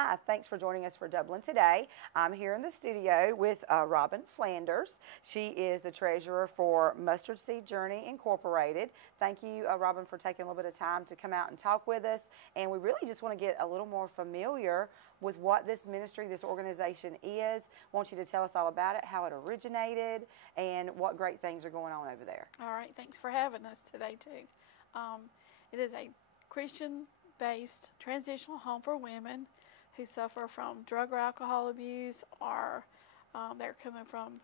Hi, thanks for joining us for Dublin today. I'm here in the studio with Robin Flanders. She is the treasurer for Mustard Seed Journey Incorporated. Thank you, Robin, for taking a little bit of time to come out and talk with us. And we really just want to get a little more familiar with what this ministry, this organization is. I want you to tell us all about it, how it originated, and what great things are going on over there. All right, thanks for having us today, too. It is a Christian-based transitional home for women who suffer from drug or alcohol abuse, or they're coming from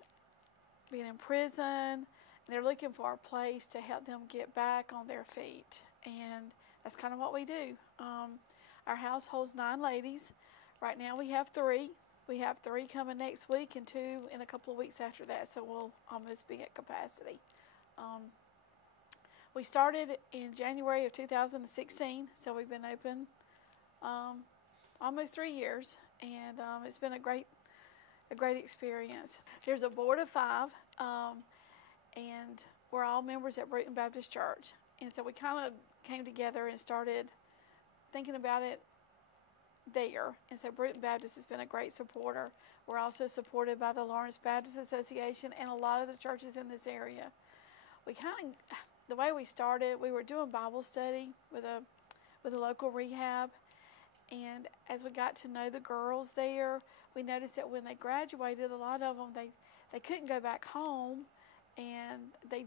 being in prison. They're looking for a place to help them get back on their feet, and that's kind of what we do. Our house holds 9 ladies. Right now we have 3. We have 3 coming next week and 2 in a couple of weeks after that, so we'll almost be at capacity. We started in January of 2016, so we've been open almost 3 years, and it's been a great experience. There's a board of 5, and we're all members at Bruton Baptist Church, and so we kind of came together and started thinking about it there, and so Bruton Baptist has been a great supporter. We're also supported by the Lawrence Baptist Association and a lot of the churches in this area. The way we started, we were doing Bible study with a local rehab, and as we got to know the girls there, we noticed that when they graduated, a lot of them, they couldn't go back home, and they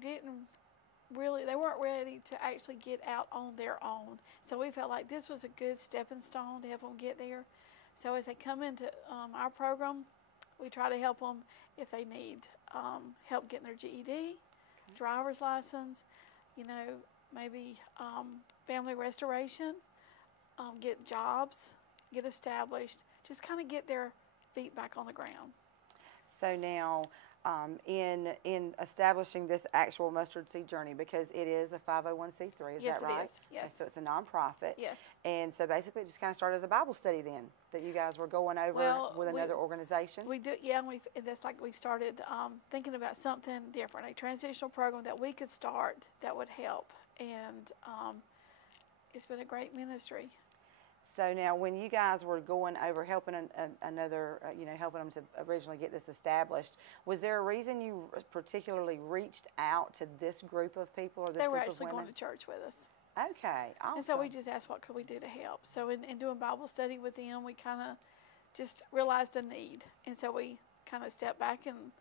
weren't ready to actually get out on their own. So we felt like this was a good stepping stone to help them get there. So as they come into our program, we try to help them if they need help getting their GED, driver's license, maybe family restoration, get jobs, get established, just kind of get their feet back on the ground. So now, in establishing this actual Mustard Seed Journey, because it is a 501c3, is that right? Yes, it is. Yes. So it's a nonprofit. Yes. And so basically, it just kind of started as a Bible study then, that you guys were going over with another organization. We do, yeah. That's like we started thinking about something different, a transitional program that we could start that would help, and it's been a great ministry. So now, when you guys were going over helping helping them to originally get this established, was there a reason you particularly reached out to this group of people or this They were group of actually women? going to church with us. Okay, awesome. And so we just asked, what could we do to help? So in doing Bible study with them, we kind of just realized a need. And so we kind of stepped back, and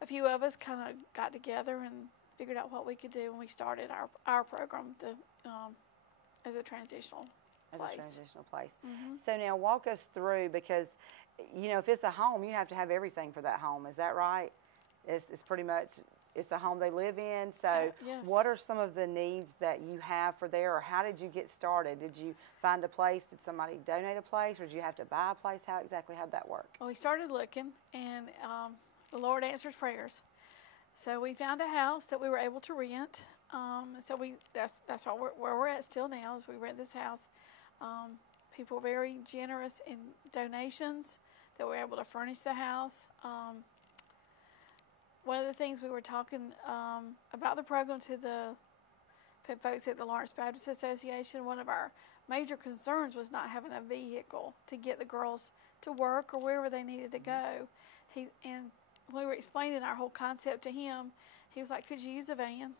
a few of us kind of got together and figured out what we could do, and we started our program as a transitional place. Mm-hmm. So now walk us through, because, if it's a home, you have to have everything for that home. Is that right? It's pretty much, it's the home they live in. So yes. What are some of the needs that you have for there, or how did you get started? Did you find a place? Did somebody donate a place, or did you have to buy a place? How exactly how'd that work? Well, we started looking, and the Lord answers prayers. So we found a house that we were able to rent. So that's where we're at still now, is we rent this house. People were very generous in donations that were able to furnish the house. One of the things we were talking about the program to the folks at the Lawrence Baptist Association, one of our major concerns was not having a vehicle to get the girls to work or wherever they needed to go. And when we were explaining our whole concept to him, he was like, could you use a van?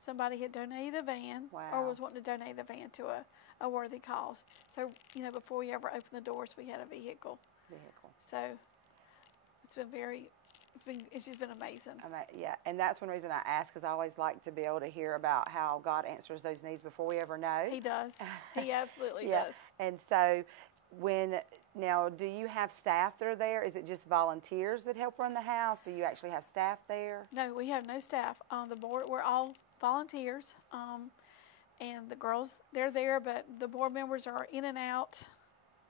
Somebody had donated a van. Wow. Or was wanting to donate a van to a worthy cause. So, before we ever opened the doors, we had a vehicle. So it's just been amazing. Yeah, and that's one reason I ask, because I always like to be able to hear about how God answers those needs before we ever know. He does. He absolutely Yeah. does. And so now, do you have staff that are there? Is it just volunteers that help run the house? Do you actually have staff there? No, we have no staff. On the board, we're all volunteers. And the girls, they're there, but the board members are in and out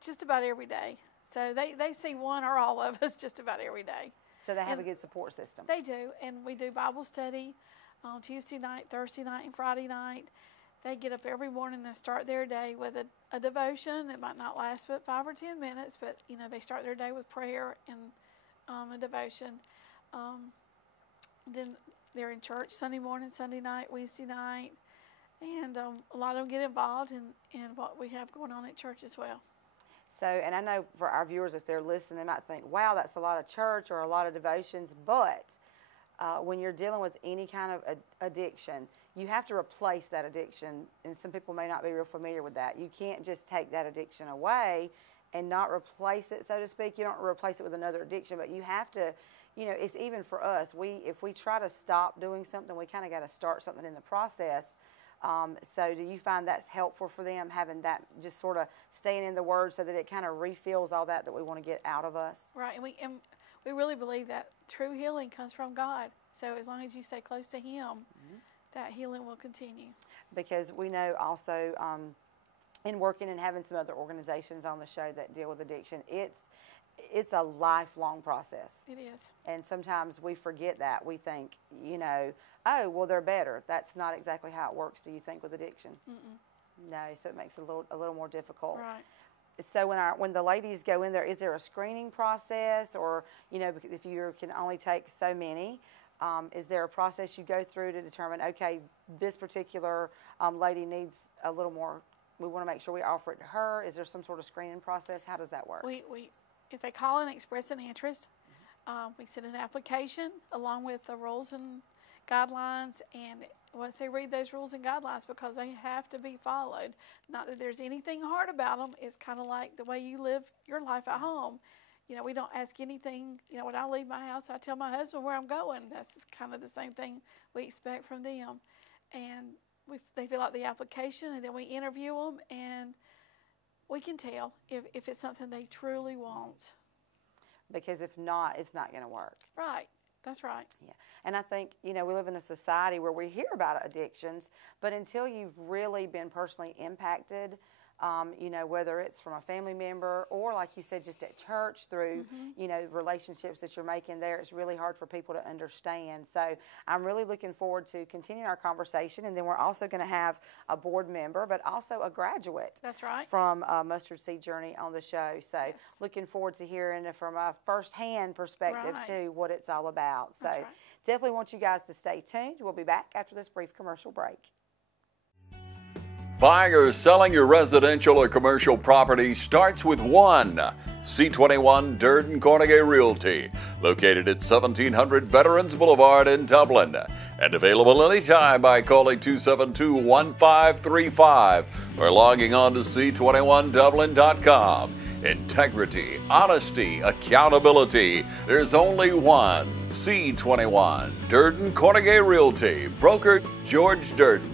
just about every day. So they see one or all of us just about every day. So they have a good support system. They do, and we do Bible study on Tuesday night, Thursday night, and Friday night. They get up every morning and start their day with a devotion. It might not last but 5 or 10 minutes, but they start their day with prayer and a devotion. Then they're in church Sunday morning, Sunday night, Wednesday night. And a lot of them get involved in what we have going on at church as well. So, and I know for our viewers, if they're listening, they might think, wow, that's a lot of church or a lot of devotions. But when you're dealing with any kind of addiction, you have to replace that addiction. And some people may not be real familiar with that. You can't just take that addiction away and not replace it, so to speak. You don't replace it with another addiction, but you have to, you know, it's even for us. If we try to stop doing something, we kind of got to start something in the process. So do you find that's helpful for them, having that, just sort of staying in the Word so that it kind of refills all that we want to get out of us? Right, and we really believe that true healing comes from God. So as long as you stay close to Him, that healing will continue. Because we know also in working and having some other organizations on the show that deal with addiction, it's a lifelong process. It is. And sometimes we forget that. We think, you know, oh, well, they're better. That's not exactly how it works, do you think, with addiction? No, so it makes it a little more difficult. Right. So when the ladies go in there, is there a screening process, or, you know, if you can only take so many, is there a process you go through to determine, okay, this particular lady needs a little more, we want to make sure we offer it to her? Is there some sort of screening process? How does that work? If they call and express an interest, we send an application along with the rules and guidelines, and once they read those rules and guidelines, because they have to be followed, not that there's anything hard about them, it's kind of like the way you live your life at home. You know, we don't ask anything. You know, when I leave my house, I tell my husband where I'm going. That's kind of the same thing we expect from them. And they fill out the application, and then we interview them, and we can tell if it's something they truly want. Because if not, it's not going to work. Right. That's right. Yeah. And I think, you know, we live in a society where we hear about addictions, but until you've really been personally impacted, you know, whether it's from a family member or, like you said, just at church through, you know, relationships that you're making there, it's really hard for people to understand. So I'm really looking forward to continuing our conversation, and then we're also going to have a board member, but also a graduate. That's right. From Mustard Seed Journey on the show. So looking forward to hearing from a first-hand perspective, too, what it's all about. So definitely want you guys to stay tuned. We'll be back after this brief commercial break. Buying or selling your residential or commercial property starts with one. C21 Durden Cornegay Realty, located at 1700 Veterans Boulevard in Dublin, and available anytime by calling 272-1535 or logging on to c21dublin.com. Integrity, honesty, accountability. There's only one. C21 Durden Cornegay Realty, broker George Durden.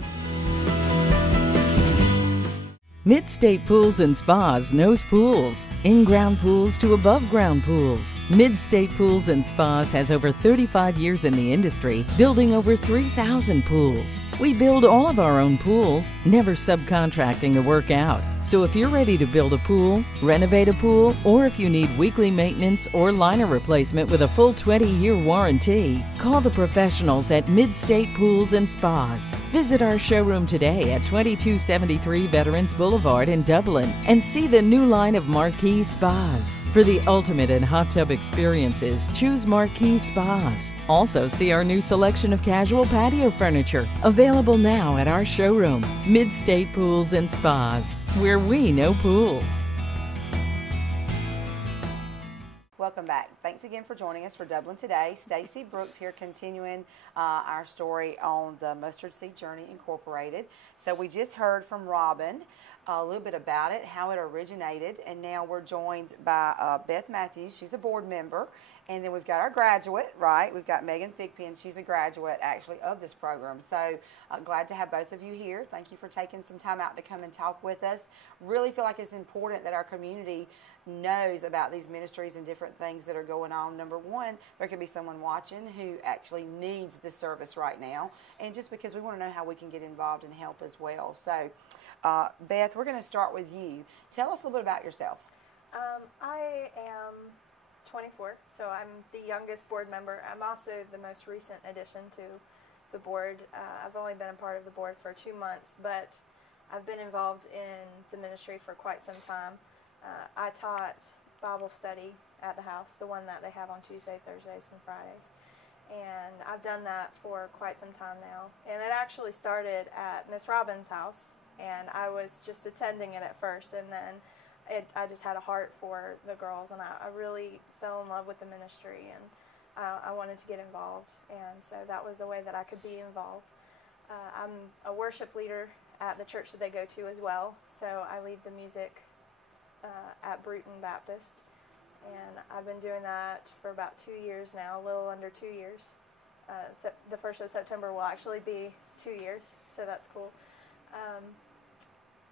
Mid-State Pools and Spas knows pools, in-ground pools to above-ground pools. Mid-State Pools and Spas has over 35 years in the industry, building over 3,000 pools. We build all of our own pools, never subcontracting the work out. So if you're ready to build a pool, renovate a pool, or if you need weekly maintenance or liner replacement with a full 20-year warranty, call the professionals at Mid-State Pools and Spas. Visit our showroom today at 2273 Veterans Boulevard in Dublin and see the new line of Marquee Spas. For the ultimate in hot tub experiences, choose Marquee Spas. Also see our new selection of casual patio furniture, available now at our showroom, Mid-State Pools and Spas, where we know pools. Welcome back. Thanks again for joining us for Dublin Today. Stacy Brooks here, continuing our story on the Mustard Seed Journey Incorporated. So we just heard from Robin a little bit about it, how it originated, and now we're joined by Beth Matthews. She's a board member, and then we've got our graduate, right? We've got Megan Thigpen. She's a graduate, actually, of this program. So glad to have both of you here. Thank you for taking some time out to come and talk with us. Really feel like it's important that our community knows about these ministries and different things that are going on. Number one, there could be someone watching who actually needs this service right now, and just because we want to know how we can get involved and help as well. So Beth, we're going to start with you. Tell us a little bit about yourself. I am 24, so I'm the youngest board member. I'm also the most recent addition to the board. I've only been a part of the board for 2 months, but I've been involved in the ministry for quite some time. I taught Bible study at the house, the one that they have on Tuesday, Thursdays, and Fridays. And I've done that for quite some time now. And it actually started at Miss Robin's house, and I was just attending it at first. And then I just had a heart for the girls, and I really fell in love with the ministry, and I wanted to get involved, and so that was a way that I could be involved. I'm a worship leader at the church that they go to as well, so I lead the music at Bruton Baptist, and I've been doing that for about 2 years now, a little under 2 years. The 1st of September will actually be 2 years, so that's cool.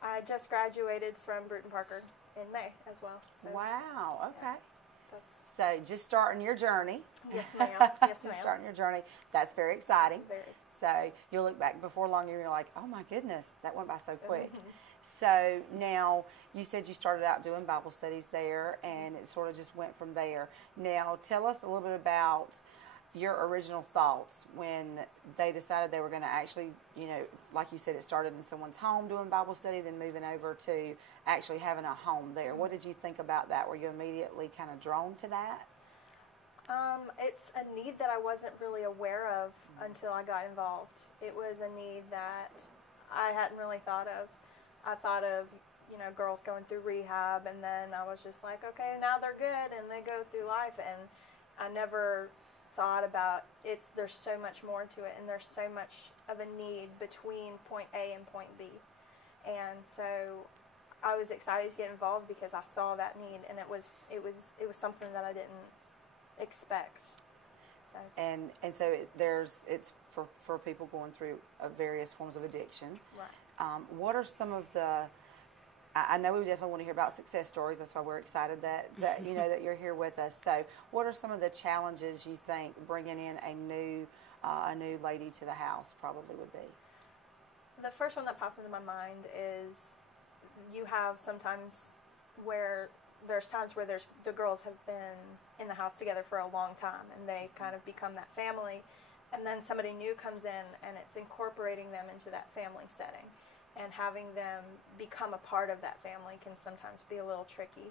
I just graduated from Bruton Parker in May as well. So, wow, okay. yeah, So just starting your journey. yes, ma'am. Yes, ma'am. Just starting your journey. That's very exciting. Very. So you'll look back before long and you're like, oh my goodness, that went by so quick. So now you said you started out doing Bible studies there, and it sort of just went from there. Now tell us a little bit about your original thoughts when they decided they were going to actually, you know, like you said, it started in someone's home doing Bible study, then moving over to actually having a home there. What did you think about that? Were you immediately kind of drawn to that? It's a need that I wasn't really aware of until I got involved. It was a need that I hadn't really thought of. I thought of, you know, girls going through rehab, and then I was just like, okay, now they're good and they go through life, and I never thought about there's so much more to it, and there's so much of a need between point A and point B. And so I was excited to get involved because I saw that need, and it was something that I didn't expect. So. And so it's for people going through various forms of addiction. Right. What are some of the? I know we definitely want to hear about success stories. That's why we're excited that you know that you're here with us. So, what are some of the challenges you think bringing in a new lady to the house probably would be? The first one that pops into my mind is you have sometimes where there's times where the girls have been in the house together for a long time, and they kind of become that family, and then somebody new comes in, and it's incorporating them into that family setting, and having them become a part of that family can sometimes be a little tricky.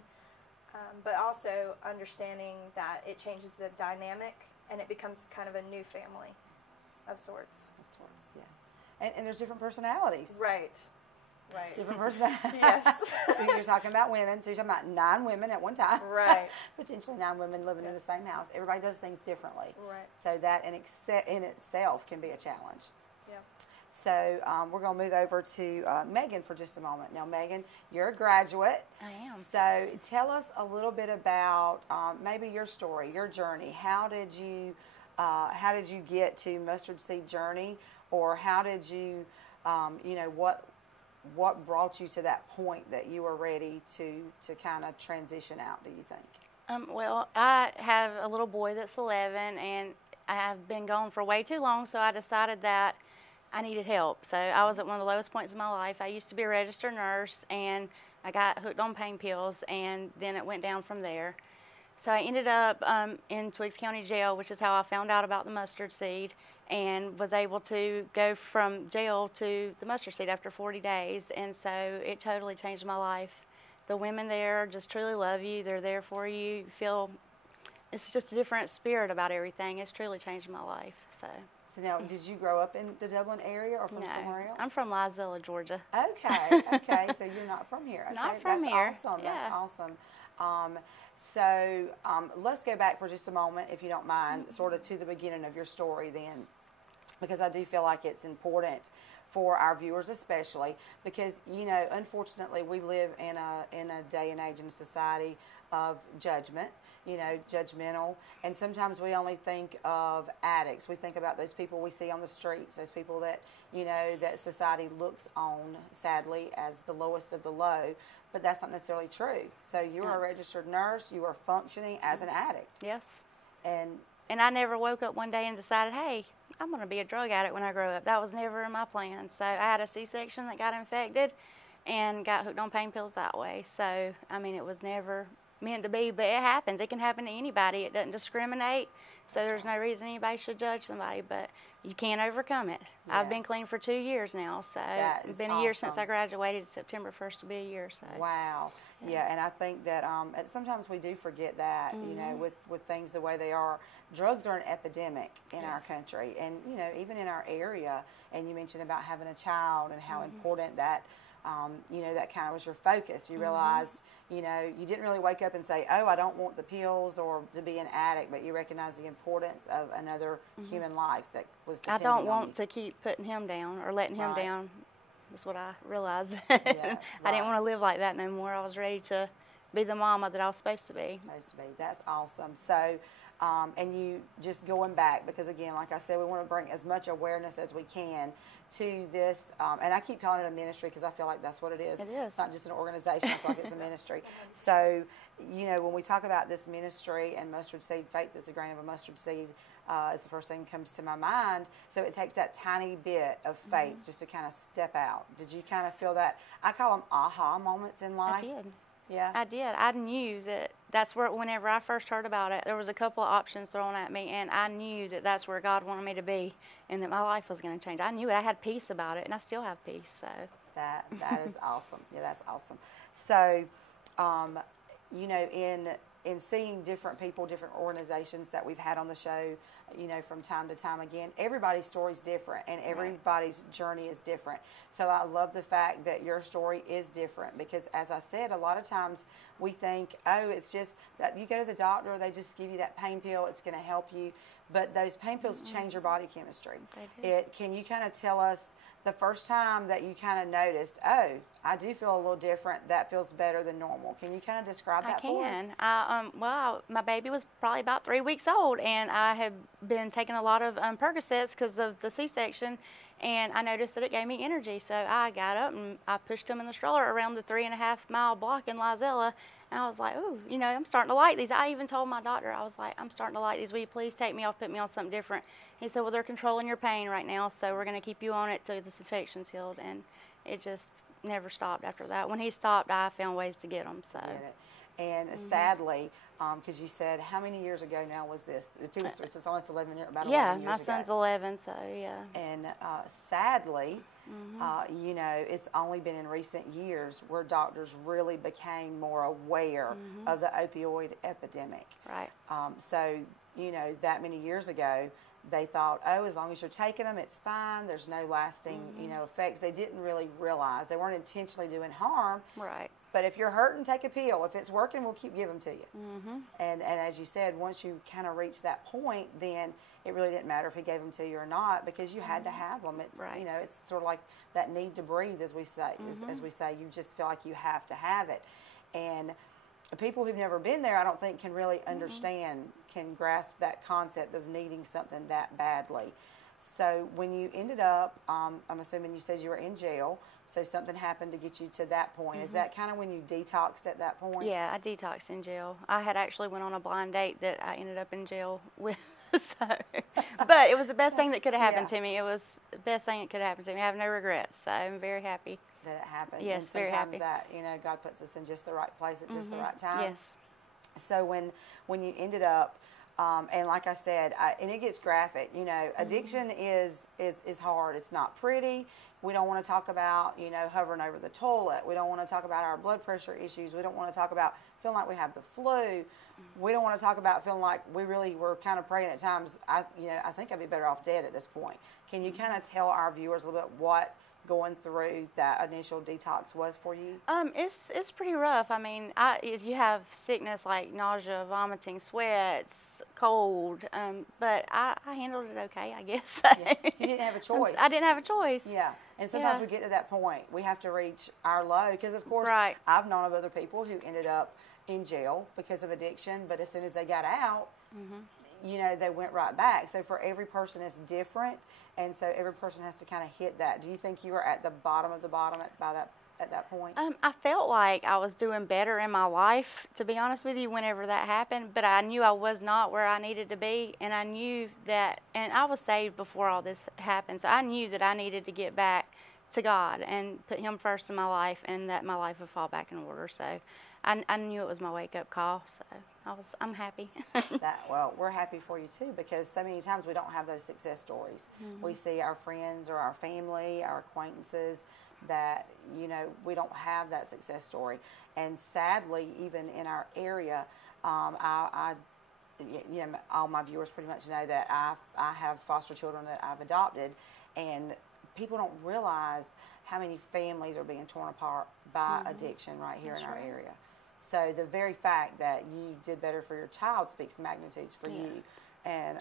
But also understanding that it changes the dynamic, and it becomes kind of a new family of sorts. Yeah. And there's different personalities. Right. Right. Different personalities. Yes. You're talking about women, so you're talking about 9 women at one time. Right. Potentially 9 women living in the same house. Everybody does things differently. Right. So that in itself can be a challenge. Yeah. So we're going to move over to Megan for just a moment. Now, Megan, you're a graduate. I am. So tell us a little bit about maybe your story, your journey. How did you get to Mustard Seed Journey, or how did you, what brought you to that point that you were ready to kind of transition out, do you think? Well, I have a little boy that's 11, and I have been gone for way too long, so I decided that I needed help. So I was at one of the lowest points in my life. I used to be a registered nurse, and I got hooked on pain pills, and then it went down from there. So I ended up in Twiggs County Jail, which is how I found out about the mustard seed, and was able to go from jail to the mustard seed after 40 days. And so it totally changed my life. The women there just truly love you. They're there for you. You feel it's just a different spirit about everything. It's truly changed my life. So now, did you grow up in the Dublin area or from somewhere else? I'm from Lizella, Georgia. Okay, okay. So you're not from here. Okay? Not from here. That's awesome. Yeah. That's awesome. So let's go back for just a moment, if you don't mind, sort of to the beginning of your story then, because I do feel like it's important for our viewers especially, because, you know, unfortunately we live in a day and age in a society of judgment, you know, judgmental, and sometimes we only think of addicts. We think about those people we see on the streets, those people that, you know, that society looks on, sadly, as the lowest of the low, but that's not necessarily true. So you are a registered nurse, you are functioning as an addict. Yes. And I never woke up one day and decided, hey, I'm going to be a drug addict when I grow up. That was never in my plan. So I had a C-section that got infected and got hooked on pain pills that way. So, I mean, it was never meant to be, but it happens. It can happen to anybody. It doesn't discriminate. So there's no reason anybody should judge somebody, but you can overcome it. Yes. I've been clean for 2 years now, so it's been a year since I graduated. September 1st will be a year. So. Wow. Yeah, and I think that sometimes we do forget that, you know, with things the way they are. Drugs are an epidemic in our country, and, you know, even in our area. And you mentioned about having a child and how important that, you know, that kind of was your focus. You realized, you know, you didn't really wake up and say, oh, I don't want the pills or to be an addict, but you recognize the importance of another human life that was I depending on don't want you. to keep putting him down or letting him Right. down. That's what I realized. Yeah, I didn't right. want to live like that no more. I was ready to be the mama that I was supposed to be. Supposed to be. That's awesome. So, and you just going back, because again, like I said, we want to bring as much awareness as we can to this, and I keep calling it a ministry because I feel like that's what it is. It is. It's not just an organization. I feel like it's a ministry. So, you know, when we talk about this ministry and mustard seed, faith is the grain of a mustard seed, is the first thing that comes to my mind. So it takes that tiny bit of faith just to kind of step out. Did you kind of feel that? I call them aha moments in life. I did. Yeah. I did. I knew that that's where, whenever I first heard about it, there was a couple of options thrown at me, and I knew that that's where God wanted me to be and that my life was going to change. I knew it. I had peace about it, and I still have peace. So That is awesome. Yeah, that's awesome. So, you know, in seeing different people, different organizations that we've had on the show, you know, from time to time again, everybody's story is different and everybody's journey is different. So I love the fact that your story is different because, as I said, a lot of times we think, oh, it's just that you go to the doctor, they just give you that pain pill, it's going to help you. But those pain pills change your body chemistry. They do. Can you kind of tell us the first time that you kind of noticed, oh, I do feel a little different, that feels better than normal? Can you kind of describe that for us? I can. Well, my baby was probably about 3 weeks old, and I had been taking a lot of Percocets because of the C-section, and I noticed that it gave me energy. So I got up and I pushed him in the stroller around the 3.5-mile block in Lizella, and I was like, ooh, you know, I'm starting to like these. I even told my doctor, I was like, I'm starting to like these. Will you please take me off, put me on something different? He said, well, they're controlling your pain right now, so we're going to keep you on it till this infection's healed. And it just never stopped after that. When he stopped, I found ways to get him. So. Get it. And sadly, because you said, how many years ago now was this? It's almost 11 years, about 11 Yeah, years my ago. son's 11, so yeah. And sadly, you know, it's only been in recent years where doctors really became more aware of the opioid epidemic. Right. So, you know, that many years ago, they thought, oh, as long as you're taking them, it's fine. There's no lasting, you know, effects. They didn't really realize. They weren't intentionally doing harm. Right. But if you're hurting, take a pill. If it's working, we'll keep giving them to you. And as you said, once you kind of reach that point, then it really didn't matter if he gave them to you or not because you had to have them. It's Right. you know, it's sort of like that need to breathe, as we say. As we say, you just feel like you have to have it. And people who've never been there, I don't think, can really understand, can grasp that concept of needing something that badly. So when you ended up, I'm assuming you said you were in jail, so something happened to get you to that point. Is that kind of when you detoxed at that point? Yeah, I detoxed in jail. I had actually went on a blind date that I ended up in jail with. But it was the best thing that could have happened to me. It was the best thing that could have happened to me. I have no regrets. So I'm very happy. That it happened. Yes, and very sometimes happy. that, you know, God puts us in just the right place at just the right time. Yes. So when you ended up, and like I said, and it gets graphic, you know, addiction is hard. It's not pretty. We don't want to talk about, you know, hovering over the toilet. We don't want to talk about our blood pressure issues. We don't want to talk about feeling like we have the flu. We don't want to talk about feeling like we really were kind of praying at times. I think I'd be better off dead at this point. Can you kind of tell our viewers a little bit what going through that initial detox was for you? It's pretty rough. I mean, you have sickness like nausea, vomiting, sweats, cold, but I handled it okay, I guess. Yeah. You didn't have a choice. I didn't have a choice. Yeah, and sometimes Yeah. we get to that point. We have to reach our low because, of course, Right. I've known of other people who ended up in jail because of addiction, but as soon as they got out, you know, they went right back. So for every person, it's different, and so every person has to kind of hit that. Do you think you were at the bottom of the bottom at that point? I felt like I was doing better in my life, to be honest with you, whenever that happened, but I knew I was not where I needed to be, and I knew that, and I was saved before all this happened, so I knew that I needed to get back to God and put Him first in my life, and that my life would fall back in order. So I knew it was my wake-up call, so I'm happy. Well, we're happy for you too, because so many times we don't have those success stories. We see our friends or our family, our acquaintances, that, you know, we don't have that success story. And sadly, even in our area, you know, all my viewers pretty much know that I have foster children that I've adopted, and people don't realize how many families are being torn apart by addiction right here in our area. So the very fact that you did better for your child speaks magnitudes for you. And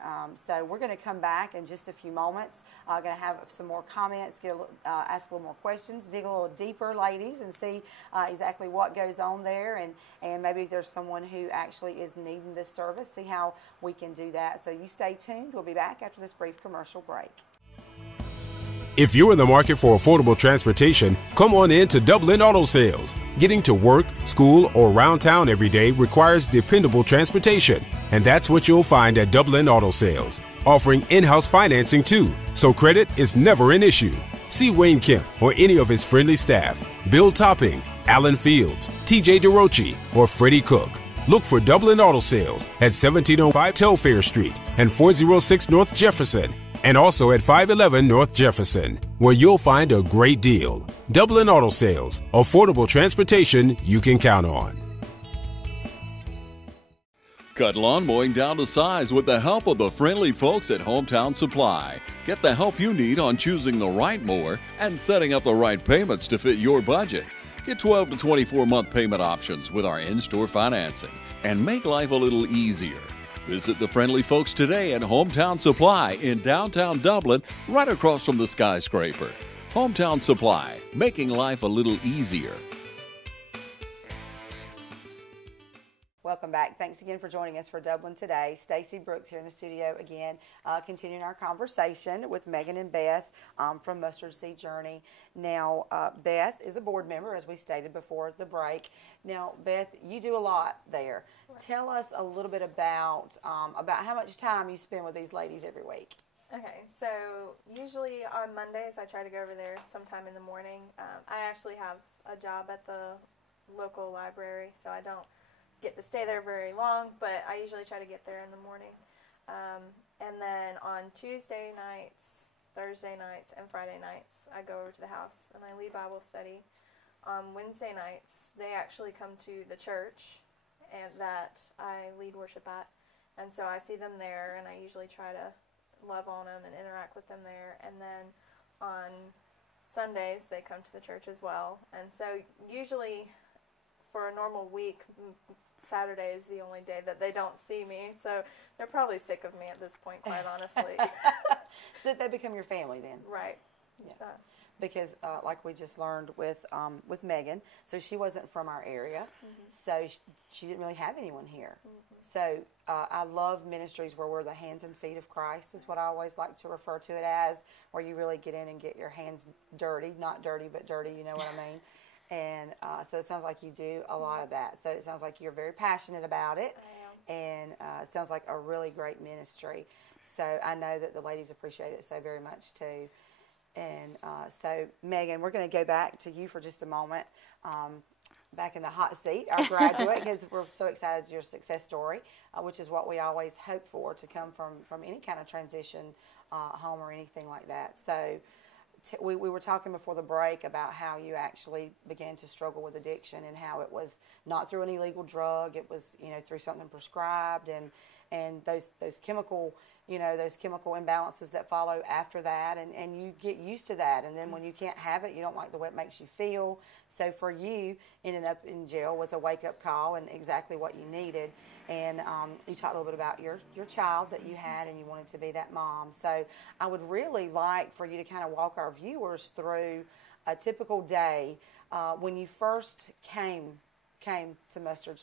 so we're going to come back in just a few moments. Going to have some more comments, ask a little more questions, dig a little deeper, ladies, and see exactly what goes on there. And maybe if there's someone who actually is needing this service, see how we can do that. So you stay tuned. We'll be back after this brief commercial break. If you're in the market for affordable transportation, come on in to Dublin Auto Sales. Getting to work, school, or around town every day requires dependable transportation. And that's what you'll find at Dublin Auto Sales. Offering in-house financing too, so credit is never an issue. See Wayne Kemp or any of his friendly staff, Bill Topping, Alan Fields, TJ DeRochi, or Freddie Cook. Look for Dublin Auto Sales at 1705 Telfair Street and 406 North Jefferson. And also at 511 North Jefferson, where you'll find a great deal. Dublin Auto Sales, affordable transportation you can count on. Cut lawn mowing down to size with the help of the friendly folks at Hometown Supply. Get the help you need on choosing the right mower and setting up the right payments to fit your budget. Get 12 to 24-month payment options with our in-store financing and make life a little easier. Visit the friendly folks today at Hometown Supply in downtown Dublin, right across from the skyscraper. Hometown Supply, making life a little easier. Welcome back. Thanks again for joining us for Dublin Today. Stacey Brooks here in the studio again, continuing our conversation with Megan and Beth from Mustard Seed Journey. Now, Beth is a board member, as we stated before the break. Now, Beth, you do a lot there. Tell us a little bit about how much time you spend with these ladies every week. Okay, so usually on Mondays I try to go over there sometime in the morning. I actually have a job at the local library, so I don't get to stay there very long, but I usually try to get there in the morning. And then on Tuesday nights, Thursday nights, and Friday nights, I go over to the house and I lead Bible study. On Wednesday nights, they actually come to the church and that I lead worship at, and so I see them there, and I usually try to love on them and interact with them there. And then on Sundays, they come to the church as well. And so usually for a normal week, Saturday is the only day that they don't see me, so they're probably sick of me at this point, quite honestly. Did they become your family then? Right. Yeah. Because like we just learned with Megan, so she wasn't from our area, so she didn't really have anyone here. So I love ministries where we're the hands and feet of Christ is what I always like to refer to it as, where you really get in and get your hands dirty, not dirty, but dirty, you know what I mean? And so it sounds like you do a lot of that. So it sounds like you're very passionate about it. I am. And it sounds like a really great ministry. So I know that the ladies appreciate it so very much too. And so, Megan, we're going to go back to you for just a moment, back in the hot seat, our graduate, because we're so excited to your success story, which is what we always hope for, to come from any kind of transition home or anything like that. So we were talking before the break about how you actually began to struggle with addiction and how it was not through an illegal drug, it was, through something prescribed, and those chemical imbalances that follow after that, and you get used to that, and then when you can't have it, you don't like the way it makes you feel. So for you, ending up in jail was a wake-up call and exactly what you needed. And you talked a little bit about your child that you had, and you wanted to be that mom. So I would really like for you to kind of walk our viewers through a typical day when you first came to Mustard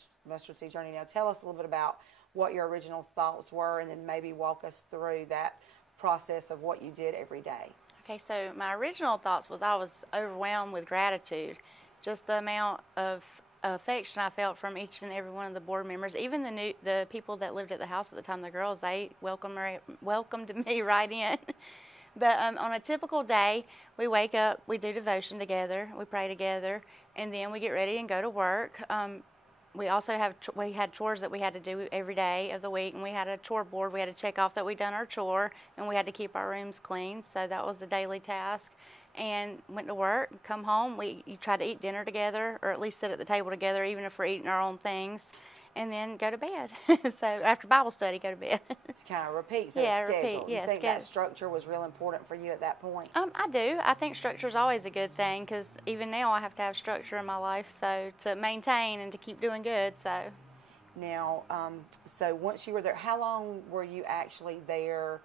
Seed Journey. Now tell us a little bit about what your original thoughts were, and then maybe walk us through that process of what you did every day. Okay, so my original thoughts was I was overwhelmed with gratitude. Just the amount of affection I felt from each and every one of the board members, even the people that lived at the house at the time, the girls, they welcomed me right in. But on a typical day, we wake up, we do devotion together, we pray together, and then we get ready and go to work. We also had chores that we had to do every day of the week, and we had a chore board. We had to check off that we'd done our chore, and we had to keep our rooms clean, so that was a daily task. And went to work, come home, you try to eat dinner together, or at least sit at the table together, even if we're eating our own things. and then go to bed. So after Bible study, go to bed. It's kind of repeat, so Yeah, it's scheduled. repeat, yeah, You think schedule. that structure was real important for you at that point? I do. I think structure is always a good thing, because even now I have to have structure in my life, so to maintain and to keep doing good. So Now, so once you were there, how long were you actually there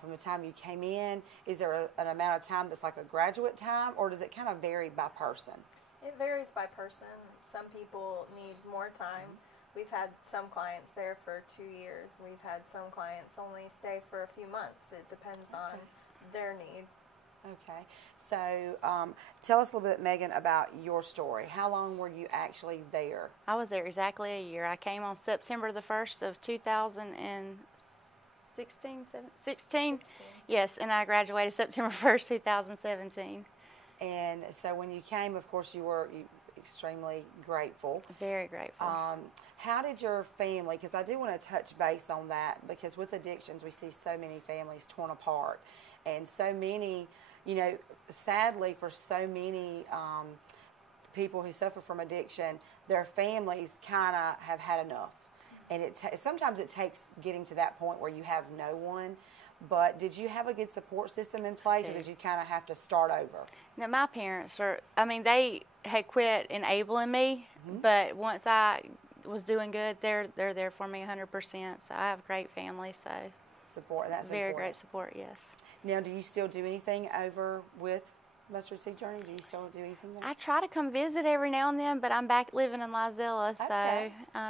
from the time you came in? Is there an amount of time that's like a graduate time, or does it kind of vary by person? It varies by person. Some people need more time. We've had some clients there for 2 years. We've had some clients only stay for a few months. It depends on their need. Okay. So tell us a little bit, Megan, about your story. How long were you actually there? I was there exactly a year. I came on September the 1st of 2016. Yes, and I graduated September 1st, 2017. And so when you came, of course, you were extremely grateful. Very grateful. How did your family, because I do want to touch base on that, because with addictions we see so many families torn apart, and so many, you know, sadly for so many people who suffer from addiction, their families kind of have had enough. And sometimes it takes getting to that point where you have no one. But did you have a good support system in place, or did you kind of have to start over? Now, my parents they had quit enabling me, but once I was doing good, they're there for me 100%. So I have a great family, so Support, and that's very important. great support, yes. Now, do you still do anything over with Mustard Seed Journey? Do you still do anything there? I try to come visit every now and then, but I'm back living in Lizella, Okay. so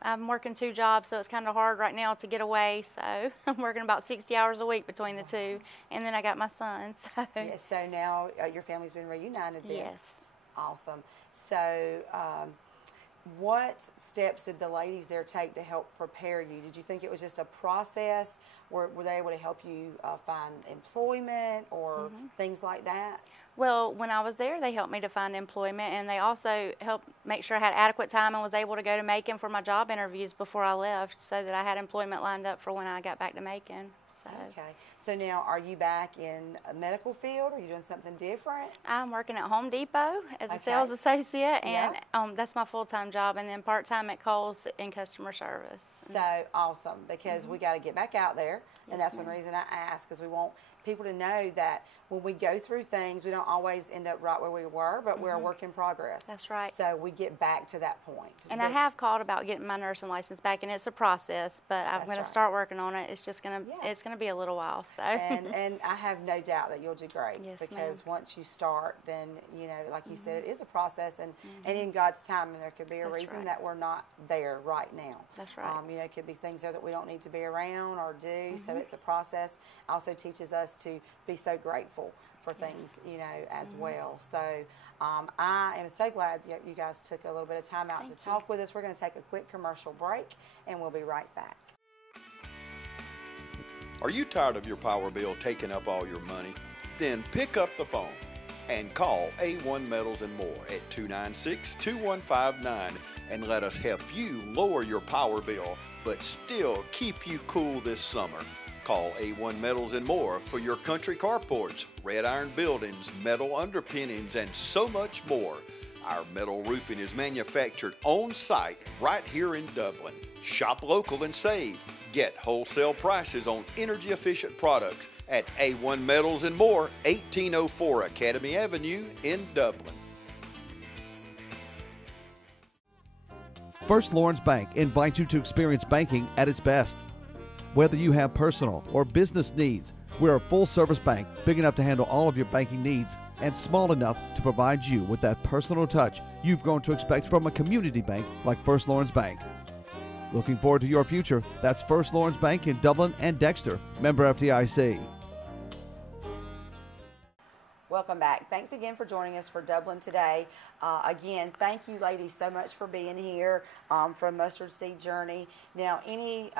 I'm working 2 jobs, so it's kind of hard right now to get away. So I'm working about 60 hours a week between the 2, and then I got my son. So Yes, so now your family's been reunited then? yes. Awesome. So what steps did the ladies there take to help prepare you? Did you think it was just a process? Were they able to help you find employment or things like that? Well, when I was there, they helped me to find employment, and they also helped make sure I had adequate time and was able to go to Macon for my job interviews before I left, so that I had employment lined up for when I got back to Macon. So Okay. So now, are you back in a medical field? Are you doing something different? I'm working at Home Depot as a Okay. sales associate, and Yeah. that's my full-time job, and then part-time at Kohl's in customer service. So awesome, because we got to get back out there, and Yes, that's one reason I ask, because we want people to know that when we go through things, we don't always end up right where we were, but we're a work in progress. That's right. So we get back to that point. And I But- have called about getting my nursing license back, and it's a process, but I'm That's going right. to start working on it. It's just going to Yeah. it's going to be a little while. So and I have no doubt that you'll do great, Yes, because ma'am. once you start, then, you know, like you said, it is a process, and in God's time, and there could be a That's reason right. that we're not there right now. That's right. You know, it could be things there that we don't need to be around or do, so it's a process. Also teaches us to be so grateful for things, you know, as well. So I am so glad that you guys took a little bit of time out to talk with us. We're going to take a quick commercial break, and we'll be right back. Are you tired of your power bill taking up all your money? Then pick up the phone and call A1 Metals and More at 296-2159 and let us help you lower your power bill but still keep you cool this summer. Call A1 Metals and More for your country carports, red iron buildings, metal underpinnings, and so much more. Our metal roofing is manufactured on site right here in Dublin. Shop local and save. Get wholesale prices on energy efficient products at A1 Metals and More, 1804 Academy Avenue in Dublin. First Lawrence Bank invites you to experience banking at its best. Whether you have personal or business needs, we're a full-service bank big enough to handle all of your banking needs and small enough to provide you with that personal touch you've grown to expect from a community bank like First Lawrence Bank. Looking forward to your future? That's First Lawrence Bank in Dublin and Dexter, member FDIC. Welcome back. Thanks again for joining us for Dublin today. Again, thank you ladies so much for being here from Mustard Seed Journey. Now, any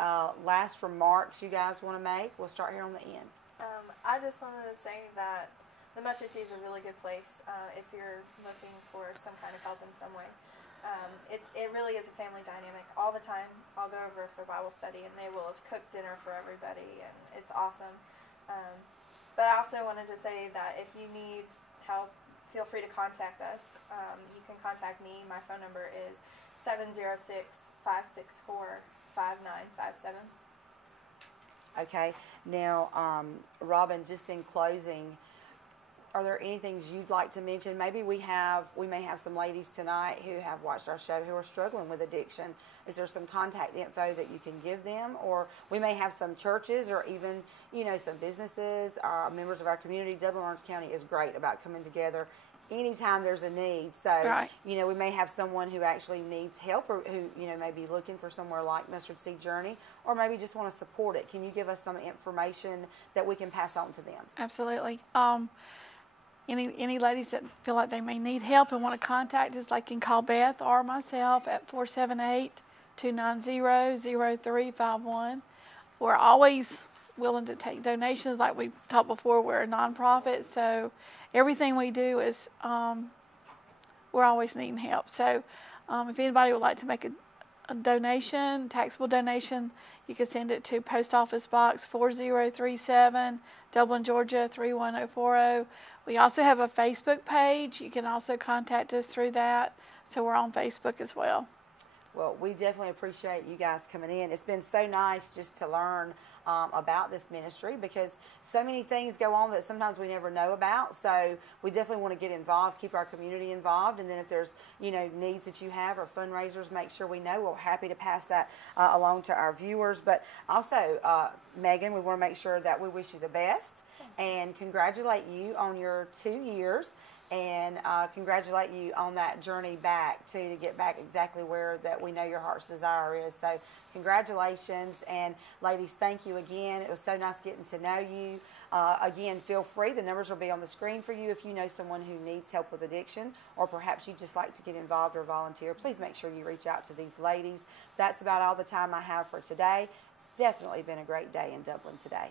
last remarks you guys want to make? We'll start here on the end. I just wanted to say that the Mustard Seed is a really good place if you're looking for some kind of help in some way. It really is a family dynamic. All the time, I'll go over for Bible study, and they will have cooked dinner for everybody, and it's awesome. But I also wanted to say that if you need help, feel free to contact us. You can contact me. My phone number is 706-564-5957. Okay. Now, Robin, just in closing, are there any things you'd like to mention? Maybe we may have some ladies tonight who have watched our show who are struggling with addiction. Is there some contact info that you can give them? Or we may have some churches or even, some businesses, members of our community. Dublin Orange County is great about coming together anytime there's a need. So, Right. We may have someone who actually needs help or who, may be looking for somewhere like Mustard Seed Journey or maybe just want to support it. Can you give us some information that we can pass on to them? Absolutely. Any ladies that feel like they may need help and want to contact us, they can call Beth or myself at 478-290-0351. We're always willing to take donations. Like we talked before, we're a nonprofit, so everything we do is we're always needing help. So if anybody would like to make a donation, taxable donation, you can send it to Post Office Box 4037, Dublin, Georgia 31040. We also have a Facebook page. You can also contact us through that. So we're on Facebook as well. Well, we definitely appreciate you guys coming in. It's been so nice just to learn about this ministry because so many things go on that sometimes we never know about. So we definitely want to get involved, keep our community involved, and then if there's needs that you have or fundraisers, make sure we know. We're happy to pass that along to our viewers. But also, Megan, we want to make sure that we wish you the best and congratulate you on your 2 years. And congratulate you on that journey back to get back exactly where that we know your heart's desire is. So congratulations, and ladies, thank you again. It was so nice getting to know you. Again, feel free. The numbers will be on the screen for you if you know someone who needs help with addiction, or perhaps you'd just like to get involved or volunteer. Please make sure you reach out to these ladies. That's about all the time I have for today. It's definitely been a great day in Dublin today.